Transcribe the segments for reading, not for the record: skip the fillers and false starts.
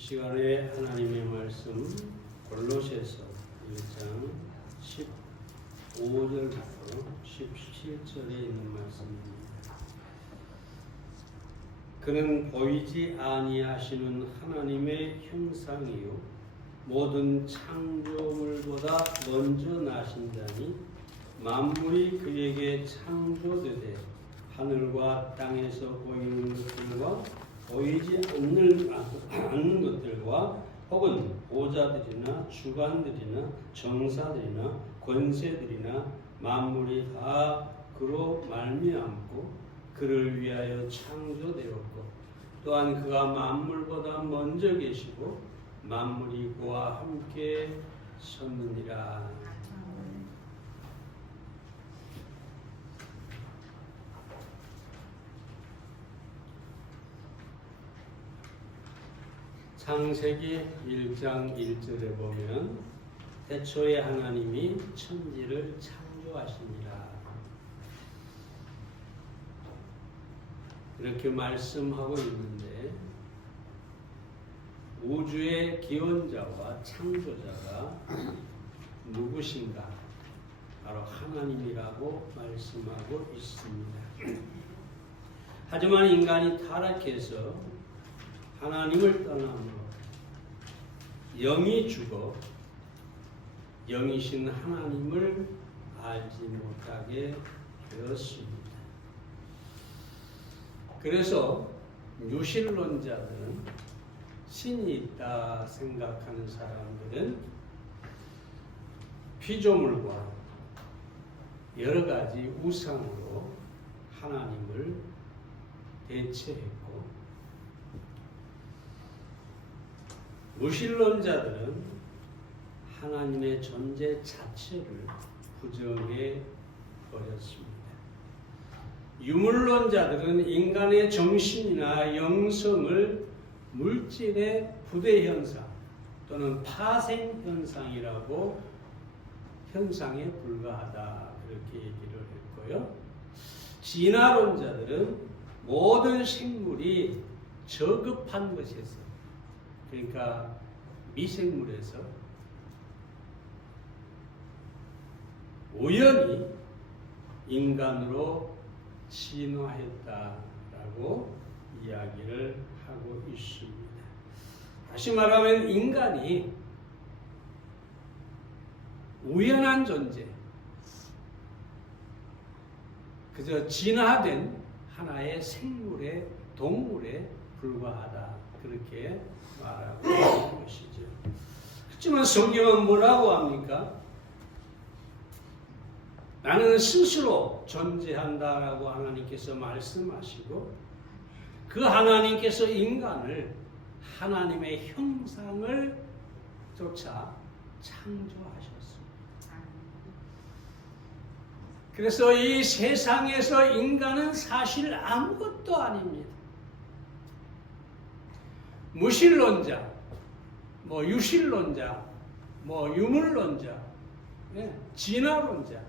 시간에 하나님의 말씀 골로새서 1장 15절부터 17절에 있는 말씀입니다. 그는 보이지 아니하시는 하나님의 형상이요 모든 창조물보다 먼저 나신 자니 만물이 그에게 창조되되 하늘과 땅에서 보이는 것들과 보이지 않는 것들과 혹은 보좌들이나 주관들이나 정사들이나 권세들이나 만물이 다 그로 말미암고 그를 위하여 창조되었고 또한 그가 만물보다 먼저 계시고 만물이 그와 함께 섰느니라. 창세기 1장 1절에 보면 태초에 하나님이 천지를 창조하시니라 이렇게 말씀하고 있는데 우주의 기원자와 창조자가 누구신가? 바로 하나님이라고 말씀하고 있습니다. 하지만 인간이 타락해서 하나님을 떠남으로 영이 죽어 영이신 하나님을 알지 못하게 되었습니다. 그래서 유실론자들은 신이 있다 생각하는 사람들은 피조물과 여러 가지 우상으로 하나님을 대체했고 무신론자들은 하나님의 존재 자체를 부정해 버렸습니다. 유물론자들은 인간의 정신이나 영성을 물질의 부대 현상 또는 파생 현상이라고 현상에 불과하다 그렇게 얘기를 했고요. 진화론자들은 모든 생물이 저급한 것이었어요. 그러니까 미생물에서 우연히 인간으로 진화했다라고 이야기를 하고 있습니다. 다시 말하면 인간이 우연한 존재, 그저 진화된 하나의 생물의 동물에 불과하다 그렇게 말하고 있는 것이죠. 하지만 성경은 뭐라고 합니까? 나는 스스로 존재한다라고 하나님께서 말씀하시고 그 하나님께서 인간을 하나님의 형상을 쫓아 창조하셨습니다. 그래서 이 세상에서 인간은 사실 아무것도 아닙니다. 무신론자, 유신론자, 유물론자, 진화론자,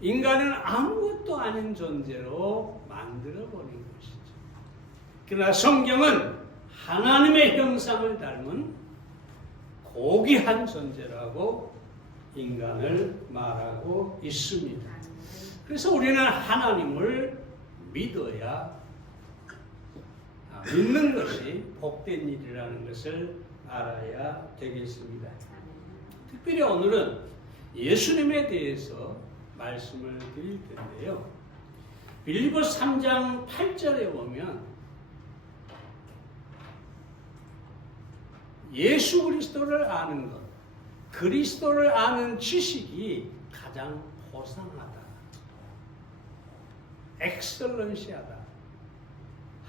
인간은 아무것도 아닌 존재로 만들어버린 것이죠. 그러나 성경은 하나님의 형상을 닮은 고귀한 존재라고 인간을 말하고 있습니다. 그래서 우리는 하나님을 믿어야 믿는 것이 복된 일이라는 것을 알아야 되겠습니다. 특별히 오늘은 예수님에 대해서 말씀을 드릴 텐데요. 빌립보서 3장 8절에 보면 예수 그리스도를 아는 것, 그리스도를 아는 지식이 가장 고상하다. 엑셀런시하다.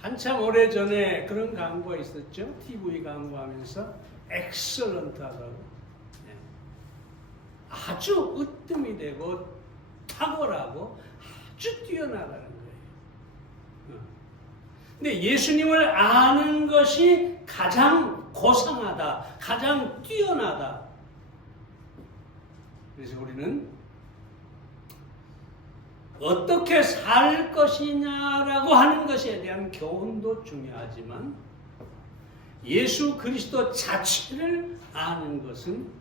한참 오래전에 그런 광고가 있었죠. TV 광고하면서 엑셀런트하다고. 아주 으뜸이 되고 탁월하고 아주 뛰어나다는 거예요. 근데 예수님을 아는 것이 가장 고상하다, 가장 뛰어나다. 그래서 우리는 어떻게 살 것이냐라고 하는 것에 대한 교훈도 중요하지만 예수 그리스도 자체를 아는 것은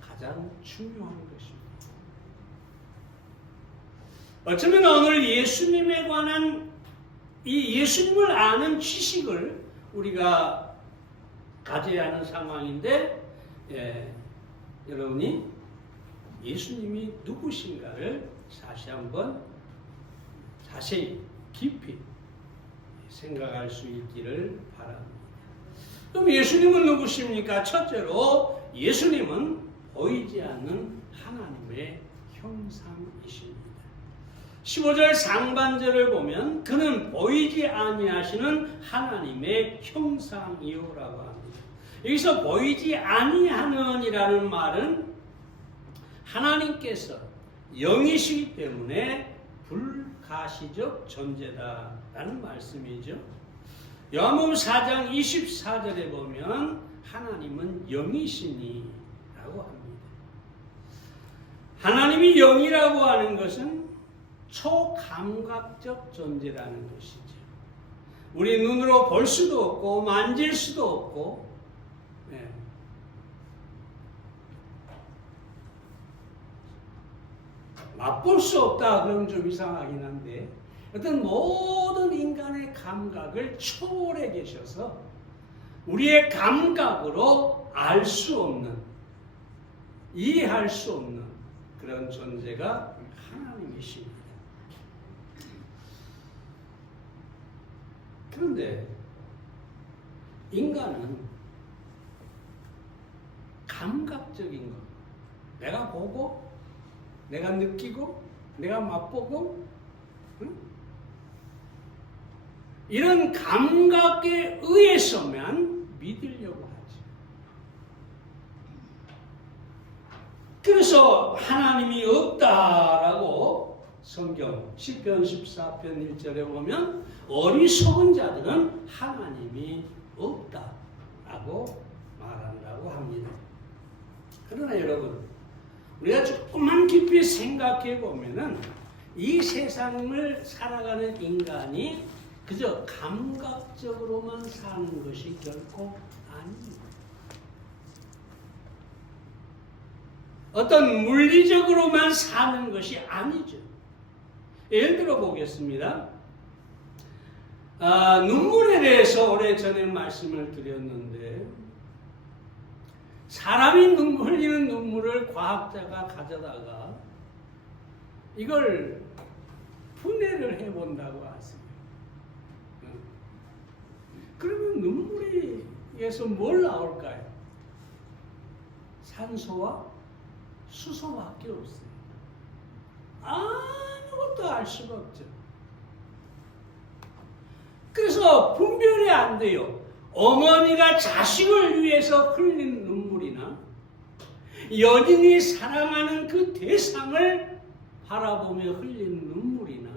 가장 중요한 것입니다. 어쩌면 오늘 예수님에 관한 이 예수님을 아는 지식을 우리가 가져야 하는 상황인데, 여러분이 예수님이 누구신가를 다시 한번 자세히 깊이 생각할 수 있기를 바랍니다. 그럼 예수님은 누구십니까? 첫째로 예수님은 보이지 않는 하나님의 형상이십니다. 15절 상반절을 보면 그는 보이지 아니하시는 하나님의 형상이요라고 합니다. 여기서 보이지 아니하는이라는 말은 하나님께서 영이시기 때문에 불가시적 존재다라는 말씀이죠. 요한복음 4장 24절에 보면 하나님은 영이시니 라고 합니다. 하나님이 영이라고 하는 것은 초감각적 존재라는 것이죠. 우리 눈으로 볼 수도 없고 만질 수도 없고, 맛볼 수 없다 그러면 좀 이상하긴 한데, 어떤 모든 인간의 감각을 초월해 계셔서 우리의 감각으로 알 수 없는, 이해할 수 없는 그런 존재가 하나님이십니다. 그런데 인간은 감각적인 것, 내가 보고 내가 느끼고 내가 맛보고, 이런 감각에 의해서만 믿으려고 하죠. 그래서 하나님이 없다라고 성경 시편 14편 1절에 보면 어리석은 자들은 하나님이 없다라고 말한다고 합니다. 그러나 여러분, 우리가 조금만 깊이 생각해 보면은 이 세상을 살아가는 인간이 그저 감각적으로만 사는 것이 결코 아닙니다. 어떤 물리적으로만 사는 것이 아니죠. 예를 들어 보겠습니다. 눈물에 대해서 오래전에 말씀을 드렸는데, 사람이 흘리는 눈물을 과학자가 가져다가 이걸 분해를 해본다고 하세요. 그러면 눈물에서 뭘 나올까요? 산소와 수소밖에 없어요. 아무것도 알 수가 없죠. 그래서 분별이 안 돼요. 어머니가 자식을 위해서 흘린 눈물이나 연인이 사랑하는 그 대상을 바라보며 흘린 눈물이나,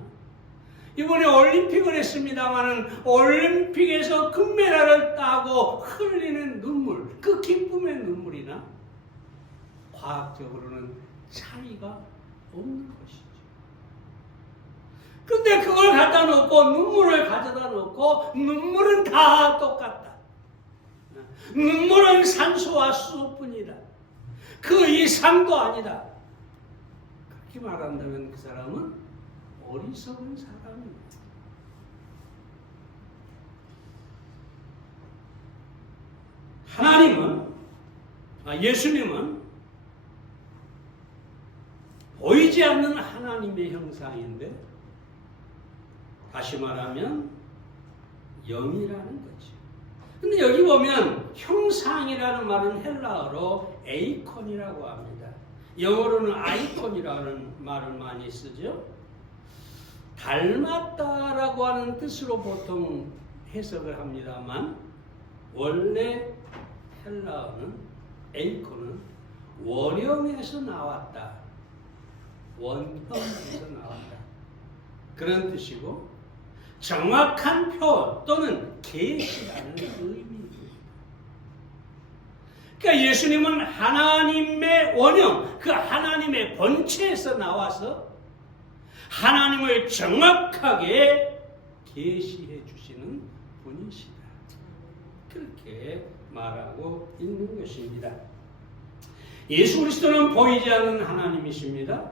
이번에 올림픽을 했습니다마는 올림픽에서 금메달을 따고 흘리는 눈물, 그 기쁨의 눈물이나 과학적으로는 차이가 없는 것이죠. 근데 그걸 갖다 놓고 눈물을 가져다 놓고 눈물은 다 똑같다. 눈물은 산소와 수소뿐이다. 그 이상도 아니다. 그렇게 말한다면 그 사람은 어리석은 사람입니다. 예수님은 보이지 않는 하나님의 형상인데, 다시 말하면 영이라는 거지. 근데 여기 보면 형상이라는 말은 헬라어로 에이콘이라고 합니다. 영어로는 아이콘이라는 말을 많이 쓰죠. 닮았다라고 하는 뜻으로 보통 해석을 합니다만, 원래 헬라어는 에이콘은 원형에서 나왔다, 원형에서 나왔다, 그런 뜻이고, 정확한 표현 또는 계시라는 의미입니다. 그러니까 예수님은 하나님의 원형, 그 하나님의 본체에서 나와서 하나님을 정확하게 계시해 주시는 분이시다. 그렇게 말하고 있는 것입니다. 예수 그리스도는 보이지 않는 하나님이십니다.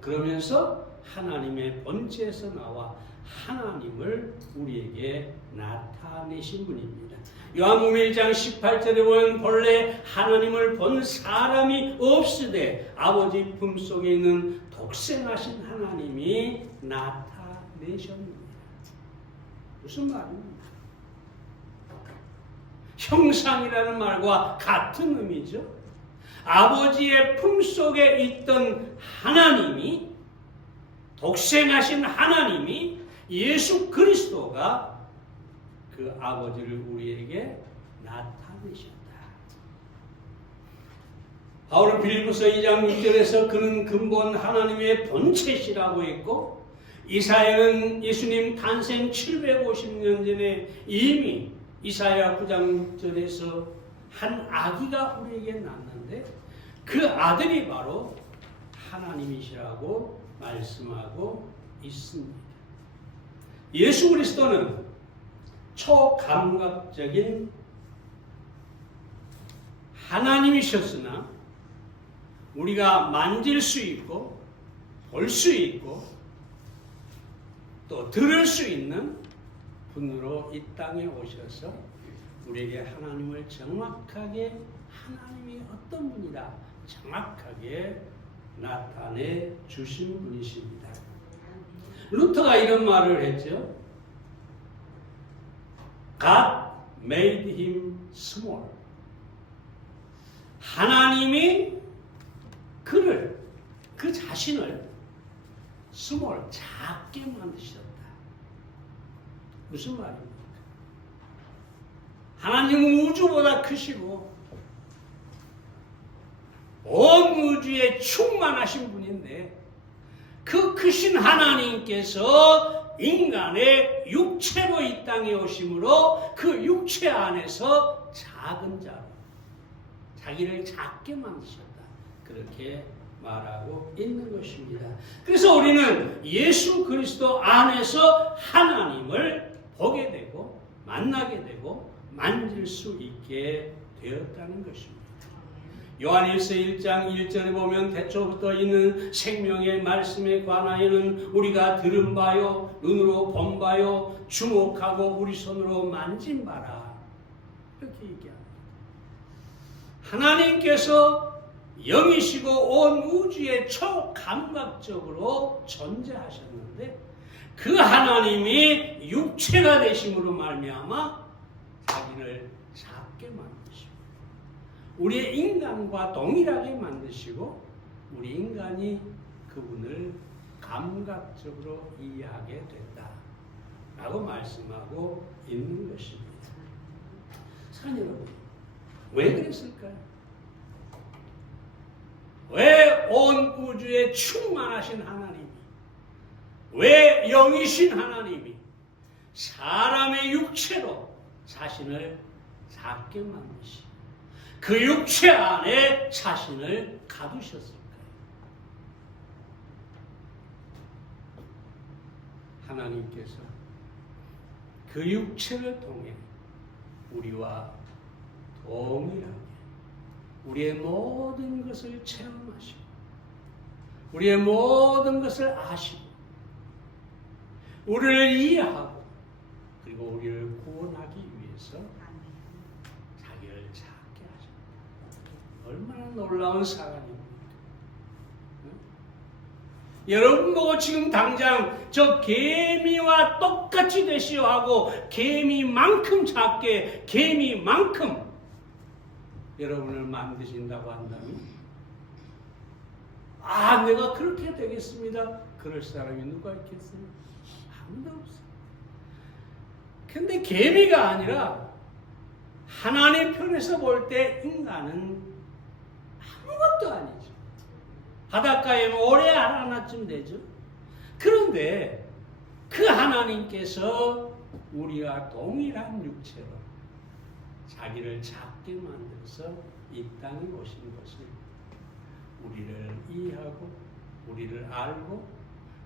그러면서 하나님의 본체에서 나와 하나님을 우리에게 나타내신 분입니다. 요한복음 1장 18절에 보면 본래 하나님을 본 사람이 없으되 아버지 품속에 있는 독생하신 하나님이 나타내셨습니다. 무슨 말입니까? 형상이라는 말과 같은 의미죠. 아버지의 품속에 있던 하나님이, 독생하신 하나님이, 예수 그리스도가 그 아버지를 우리에게 나타내셨다. 바울은 빌립보서 2장 6절에서 그는 근본 하나님의 본체시라고 했고, 이사야는 예수님 탄생 750년 전에 이미 이사야 9장 6절에서 한 아기가 우리에게 낳았는데 그 아들이 바로 하나님이시라고 말씀하고 있습니다. 예수 그리스도는 초감각적인 하나님이셨으나 우리가 만질 수 있고 볼 수 있고 또 들을 수 있는 분으로 이 땅에 오셔서 우리에게 하나님을 정확하게, 하나님이 어떤 분이다 정확하게 나타내 주신 분이십니다. 루터가 이런 말을 했죠. God made him small. 하나님이 그 자신을 small, 작게 만드셨다. 무슨 말입니까? 하나님은 우주보다 크시고 온 우주에 충만하신 분인데 그 크신 하나님께서 인간의 육체로 이 땅에 오심으로 그 육체 안에서 작은 자로 자기를 작게 만드셨다. 그렇게 말하고 있는 것입니다. 그래서 우리는 예수 그리스도 안에서 하나님을 보게 되고 만나게 되고 만질 수 있게 되었다는 것입니다. 요한일서 1장 1절에 보면 태초부터 있는 생명의 말씀에 관하여는 우리가 들은 바요, 눈으로 본 바요, 주목하고 우리 손으로 만진 바라. 이렇게 얘기합니다. 하나님께서 영이시고 온 우주에 초감각적으로 존재하셨는데 그 하나님이 육체가 되심으로 말미암아 자기를 작게 만드시고 우리 인간과 동일하게 만드시고 우리 인간이 그분을 감각적으로 이해하게 됐다라고 말씀하고 있는 것입니다. 사랑하는 여러분, 왜 그랬을까요? 왜 온 우주에 충만하신 하나님이, 왜 영이신 하나님이 사람의 육체로 자신을 작게 만드시고 그 육체 안에 자신을 가두셨을까요? 하나님께서 그 육체를 통해 우리와 동일하게 우리의 모든 것을 체험하시고 우리의 모든 것을 아시고 우리를 이해하고 그리고 우리를 구원하기 위해서 자기를 작게 하셨다. 얼마나 놀라운 사랑입니까? 여러분 보고 지금 당장 저 개미와 똑같이 되시오 하고 개미만큼 작게 개미만큼 여러분을 만드신다고 한다면 내가 그렇게 되겠습니다. 그럴 사람이 누가 있겠어요? 아무도 없어요. 근데 개미가 아니라 하나님 편에서 볼 때 인간은 아무것도 아니죠. 바닷가에 오래 하나쯤 되죠. 그런데 그 하나님께서 우리와 동일한 육체로 자기를 작게 만들어서 이 땅에 오신 것을 우리를 이해하고 우리를 알고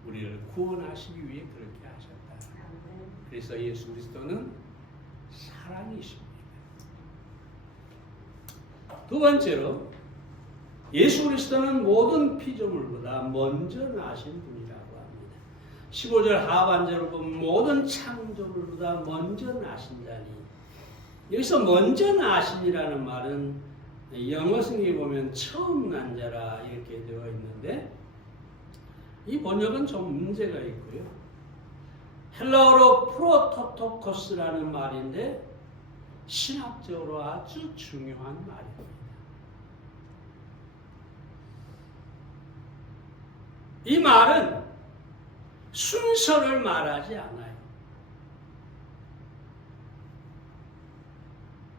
우리를 구원하시기 위해 그렇게 하셨다. 그래서 예수 그리스도는 사랑이십니다. 두 번째로 예수 그리스도는 모든 피조물보다 먼저 나신 분이라고 합니다. 15절 하반절을 보면 모든 창조물보다 먼저 나신 자니, 여기서 먼저 나신이라는 말은 영어 성경에 보면 처음 난 자라 이렇게 되어 있는데, 이 번역은 좀 문제가 있고요. 헬라어로 프로토토코스라는 말인데 신학적으로 아주 중요한 말입니다. 이 말은 순서를 말하지 않아요.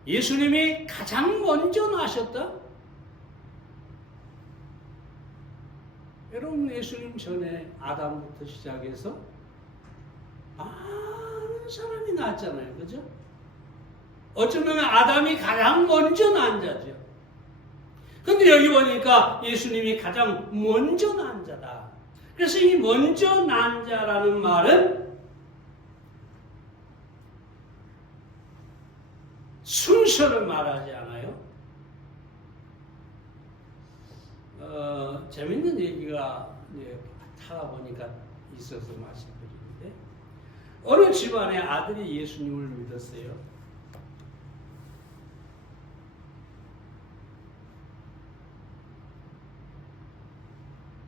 예수님이 가장 먼저 나셨다? 여러분, 예수님 전에 아담부터 시작해서 많은 사람이 낳았잖아요. 그죠? 어쩌면 아담이 가장 먼저 난 자죠. 근데 여기 보니까 예수님이 가장 먼저 난 자다. 그래서 이 먼저 난 자라는 말은 순서를 말하지 않아요. 재밌는 얘기가 타가 보니까 있어서 말씀드리는데, 어느 집안에 아들이 예수님을 믿었어요.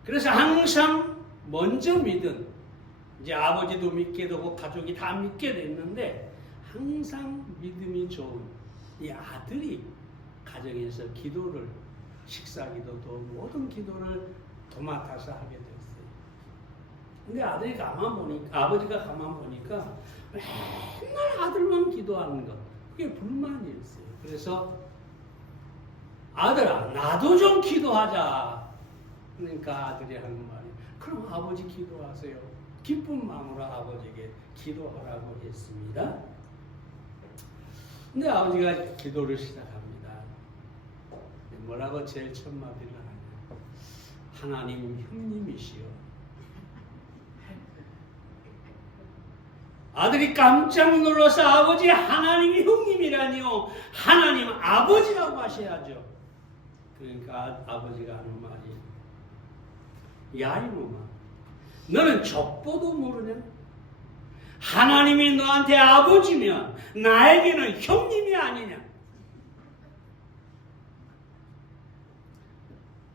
그래서 항상 먼저 믿은, 이제 아버지도 믿게 되고 가족이 다 믿게 됐는데, 항상 믿음이 좋은 이 아들이 가정에서 기도를, 식사기도도 모든 기도를 도맡아서 하게 됐어요. 근데 아들이 가만 보니까, 아버지가 가만 보니까 맨날 아들만 기도하는 것, 그게 불만이었어요. 그래서 아들아, 나도 좀 기도하자. 그러니까 아들이 하는 말이, 그럼 아버지 기도하세요. 기쁜 마음으로 아버지에게 기도하라고 했습니다. 근데 아버지가 기도를 시작합니다. 뭐라고 제일 첫 마디를 하냐? 하나님 형님이시여. 아들이 깜짝 놀라서 아버지 하나님이 형님이라니요. 하나님 아버지라고 하셔야죠. 그러니까 아버지가 하는 말이, 야 이놈아, 너는 족보도 모르냐? 하나님이 너한테 아버지면 나에게는 형님이 아니냐?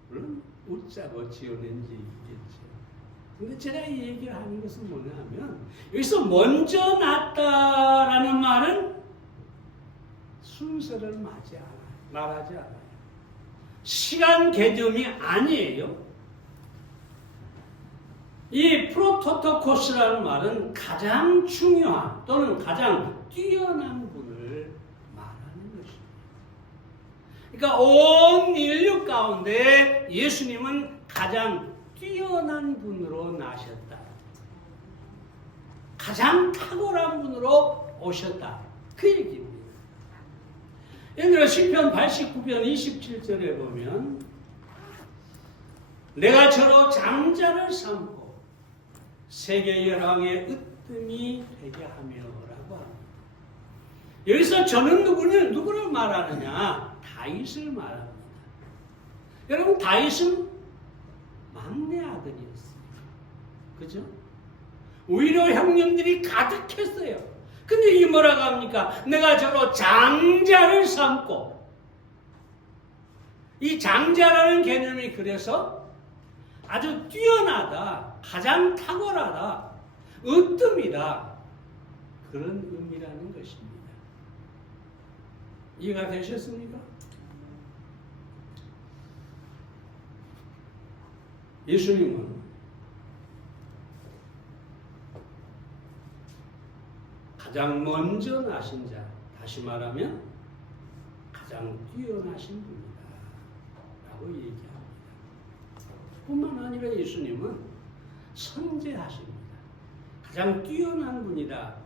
물론 웃자고 지어낸 얘기겠죠. 근데 제가 이 얘기를 하는 것은 뭐냐면, 여기서 먼저 났다라는 말은 순서를 말하지 않아요. 시간 개념이 아니에요. 이 프로토토코스라는 말은 가장 중요한 또는 가장 뛰어난 분을 말하는 것입니다. 그러니까 온 인류 가운데 예수님은 가장 뛰어난 분으로 나셨다. 가장 탁월한 분으로 오셨다. 그 얘기입니다. 예를 들어 시편 89편 27절에 보면, 내가 저로 장자를 삼고 세계 열왕의 으뜸이 되게 하며라고 합니다. 여기서 저는 누구를 말하느냐? 다윗을 말합니다. 여러분, 다윗은 막내 아들이었어요. 그죠? 오히려 형님들이 가득했어요. 근데 이게 뭐라고 합니까? 내가 저로 장자를 삼고, 이 장자라는 개념이 그래서 아주 뛰어나다, 가장 탁월하다, 으뜸이다, 그런 의미라는 것입니다. 이해가 되셨습니까? 예수님은 가장 먼저 나신 자, 다시 말하면 가장 뛰어나신 분이다 라고 얘기합니다. 뿐만 아니라 예수님은 선제하십니다. 가장 뛰어난 분이다,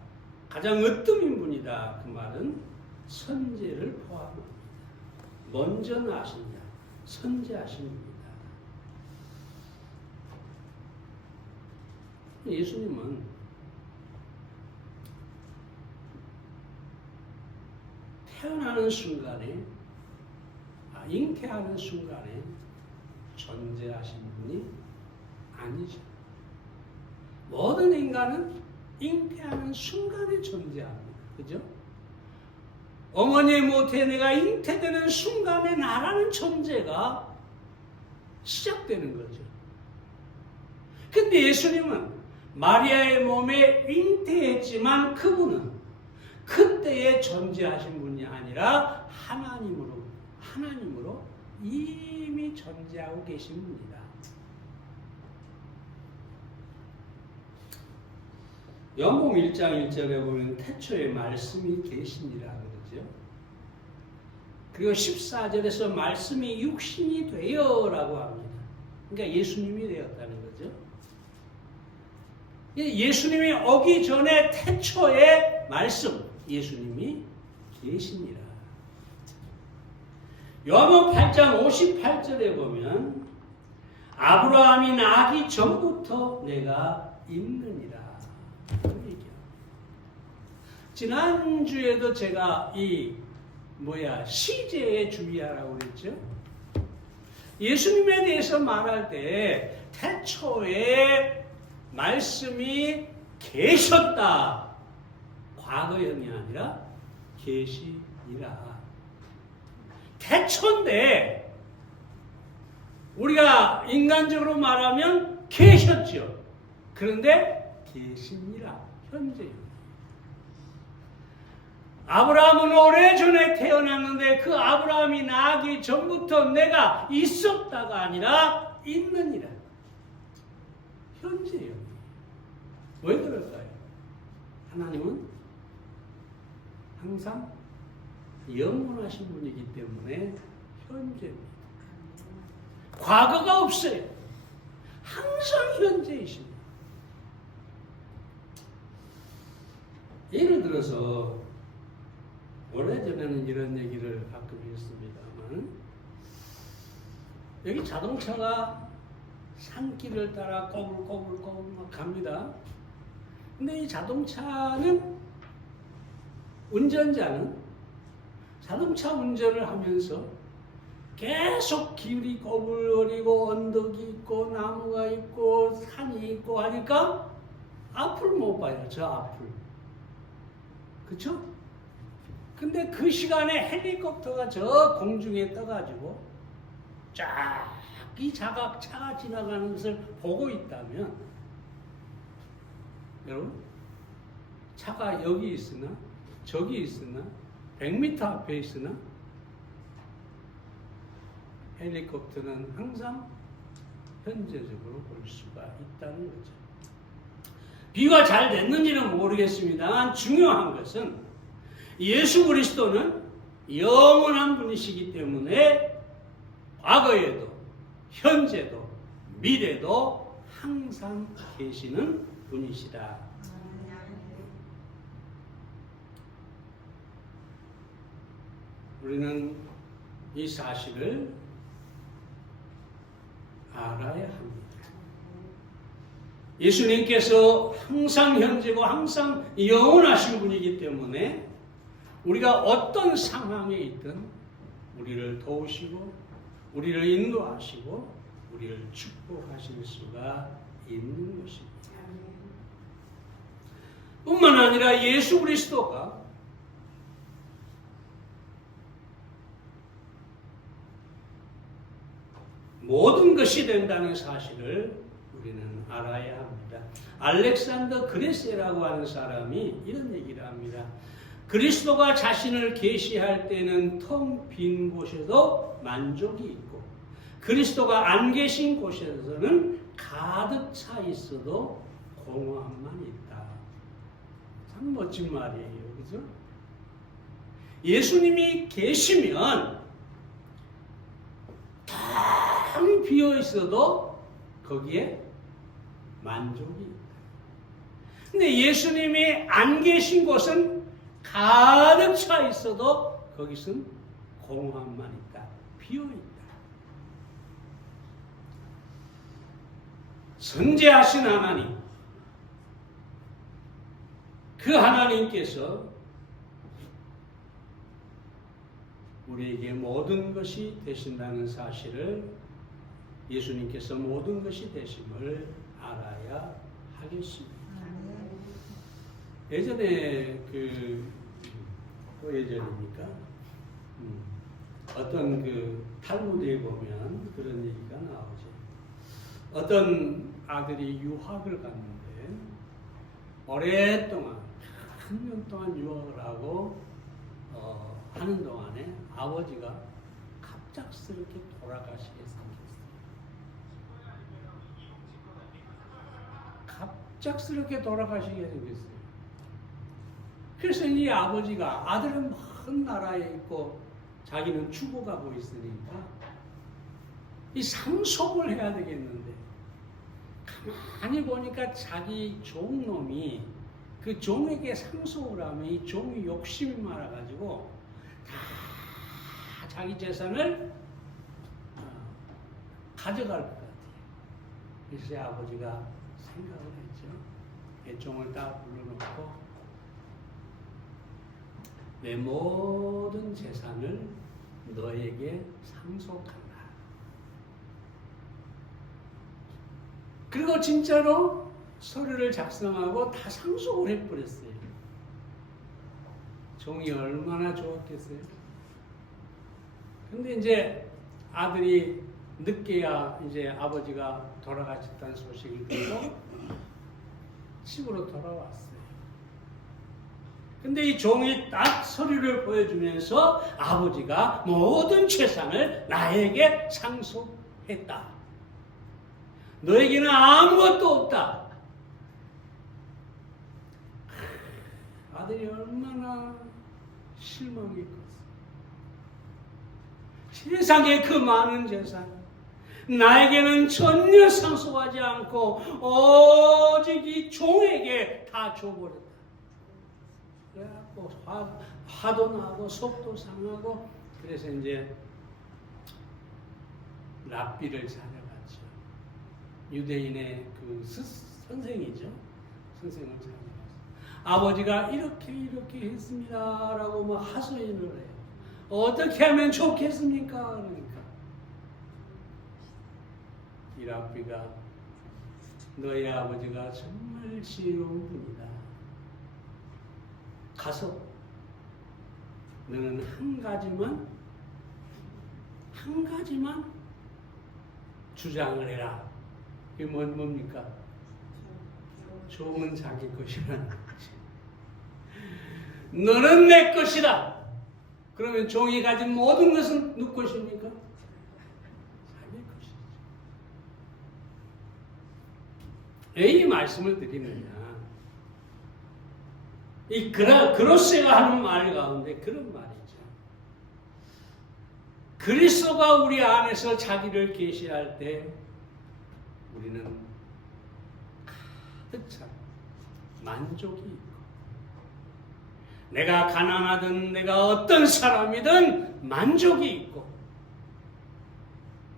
가장 으뜸인 분이다, 그 말은 선제를 포함합니다. 먼저 나신 자, 선제하신 분이다. 예수님은 태어나는 순간에 잉태하는 순간에 존재하신 분이 아니죠. 모든 인간은 잉태하는 순간에 존재합니다. 그죠? 어머니의 모태에 내가 잉태되는 순간에 나라는 존재가 시작되는 거죠. 근데 예수님은 마리아의 몸에 잉태했지만 그분은 그때에 존재하신 분이 아니라 하나님으로 이미 존재하고 계신 분이다. 요한복음 1장 1절에 보면 태초에 말씀이 계시니라 그러죠. 그리고 14절에서 말씀이 육신이 되어라고 합니다. 그러니까 예수님이 되었다는 거죠. 예수님이 오기 전에 태초에 말씀, 예수님이 계시니라. 요한복음 8장 58절에 보면 아브라함이 나기 전부터 내가 있느니라. 지난주에도 제가 시제에 주의하라고 그랬죠. 예수님에 대해서 말할 때 태초에 말씀이 계셨다. 과거형이 아니라 계시니라. 태초인데 우리가 인간적으로 말하면 계셨죠. 그런데 계시니라. 현재요. 아브라함은 오래전에 태어났는데 그 아브라함이 나기 전부터 내가 있었다가 아니라 있느니라. 현재요. 왜 그럴까요? 하나님은 항상 영원하신 분이기 때문에 현재입니다. 과거가 없어요. 항상 현재이십니다. 예를 들어서 오래전에는 이런 얘기를 가끔 했습니다만 여기 자동차가 산길을 따라 꼬불꼬불 막 갑니다. 근데 이 자동차는 운전자는 자동차 운전을 하면서 계속 길이 꼬불거리고 언덕이 있고 나무가 있고 산이 있고 하니까 앞을 못 봐요. 저 앞을. 그쵸? 근데 그 시간에 헬리콥터가 저 공중에 떠가지고 쫙 이 차가 지나가는 것을 보고 있다면 여러분 차가 여기 있으나 저기 있으나 100m 앞에 있으나 헬리콥터는 항상 현재적으로 볼 수가 있다는 거죠. 비유가 잘 됐는지는 모르겠습니다만 중요한 것은 예수 그리스도는 영원한 분이시기 때문에 과거에도 현재도 미래도 항상 계시는 분이시다. 우리는 이 사실을 알아야 합니다. 예수님께서 항상 현재고 항상 영원하신 분이기 때문에 우리가 어떤 상황에 있든 우리를 도우시고 우리를 인도하시고 우리를 축복하실 수가 있는 것입니다. 뿐만 아니라 예수 그리스도가 모든 것이 된다는 사실을 우리는 알아야 합니다. 알렉산더 그레세라고 하는 사람이 이런 얘기를 합니다. 그리스도가 자신을 계시할 때는 텅 빈 곳에도 만족이 있고 그리스도가 안 계신 곳에서는 가득 차 있어도 공허함만 있다. 참 멋진 말이에요. 그죠? 예수님이 계시면 텅 비어 있어도 거기에 만족이 있다. 근데 예수님이 안 계신 곳은 가득 차 있어도 거기서는 공허함만 있다. 비어 있다. 선지하신 하나님, 그 하나님께서 우리에게 모든 것이 되신다는 사실을 예수님께서 모든 것이 되심을 알아야 하겠습니다. 예전에 또 예전입니까? 어떤 탈무드에 보면 그런 얘기가 나오죠. 어떤 아들이 유학을 갔는데 오랫동안 한 년 동안 유학을 하고 하는 동안에 아버지가 갑작스럽게 돌아가시게 생겼어요. 갑작스럽게 돌아가시게 생겼어요. 그래서 이 아버지가 아들은 먼 나라에 있고 자기는 죽어가고 있으니까 이 상속을 해야 되겠는데 가만히 보니까 자기 종놈이 그 종에게 상속을 하면 이 종이 욕심이 많아가지고 다 자기 재산을 가져갈 것 같아요. 그래서 아버지가 생각을 했죠. 종을 딱 불러놓고 내 모든 재산을 너에게 상속한다. 그리고 진짜로 서류를 작성하고 다 상속을 해버렸어요. 종이 얼마나 좋았겠어요. 근데 이제 아들이 늦게야 이제 아버지가 돌아가셨다는 소식을 듣고 집으로 돌아왔어요. 근데 이 종이 딱 서류를 보여주면서 아버지가 모든 재산을 나에게 상속했다. 너에게는 아무것도 없다. 아들이 얼마나 실망했겠어. 세상에 그 많은 재산 나에게는 전혀 상속하지 않고 오직 이 종에게 다 줘버렸다. 그래갖고 화도 나고 속도 상하고 그래서 이제 랍비를 찾아갔죠. 유대인의 그 선생이죠. 선생을 찾아갔어요. 아버지가 이렇게 했습니다라고 막 하소연을 해요. 어떻게 하면 좋겠습니까? 그러니까 이 랍비가 너희 아버지가 정말 지혜로운 분이다. 가서 너는 한 가지만 주장을 해라. 이게 뭡니까? 종은 자기 것이라는 거지. 너는 내 것이다. 그러면 종이 가진 모든 것은 누구 것입니까? 자기 것이죠. 왜 이 말씀을 드리느냐? 이 그로세가 하는 말 가운데 그런 말이죠. 그리스도가 우리 안에서 자기를 계시할 때 우리는 가득 찬 만족이 있고 내가 가난하든 내가 어떤 사람이든 만족이 있고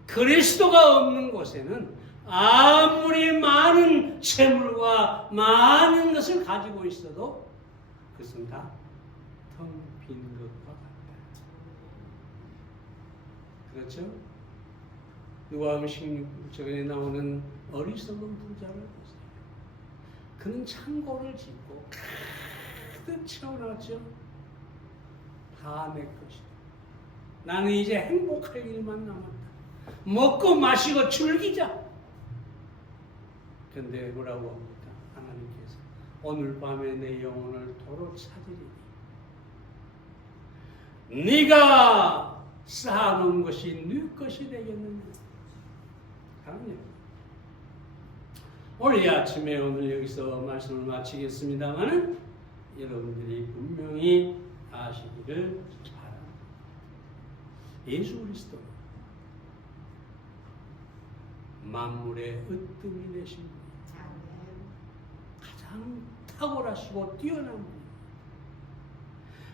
그리스도가 없는 곳에는 아무리 많은 재물과 많은 것을 가지고 있어도 그것은 다 텅 빈 것과 같다. 그렇죠? 누가복음 16장에 나오는 어리석은 부자를 보세요. 그는 창고를 짓고 가득 채워놨죠. 다 내 것이다. 나는 이제 행복할 일만 남았다. 먹고 마시고 즐기자. 근데 뭐라고 합니까? 하나님께서 오늘 밤에 내 영혼을 도로 찾으리니 네가 쌓아놓은 것이 네 것이 되겠느냐. 하나님 오늘 이 아침에 오늘 여기서 말씀을 마치겠습니다만 여러분들이 분명히 아시기를 바랍니다. 예수 그리스도는 만물의 으뜸이 되신 분, 가장 탁월하시고 뛰어난 분.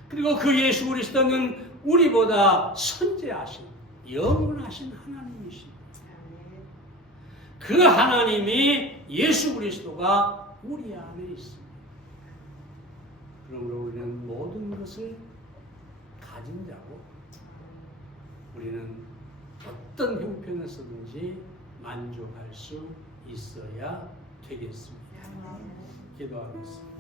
그리고 그 예수 그리스도는 우리보다 선재하신 영원하신 하나님이십니다. 그 하나님이 예수 그리스도가 우리 안에 있습니다. 그러므로 우리는 모든 것을 가진 자고 우리는 어떤 형편에서든지 만족할 수 있어야 되겠습니다. 기도하겠습니다.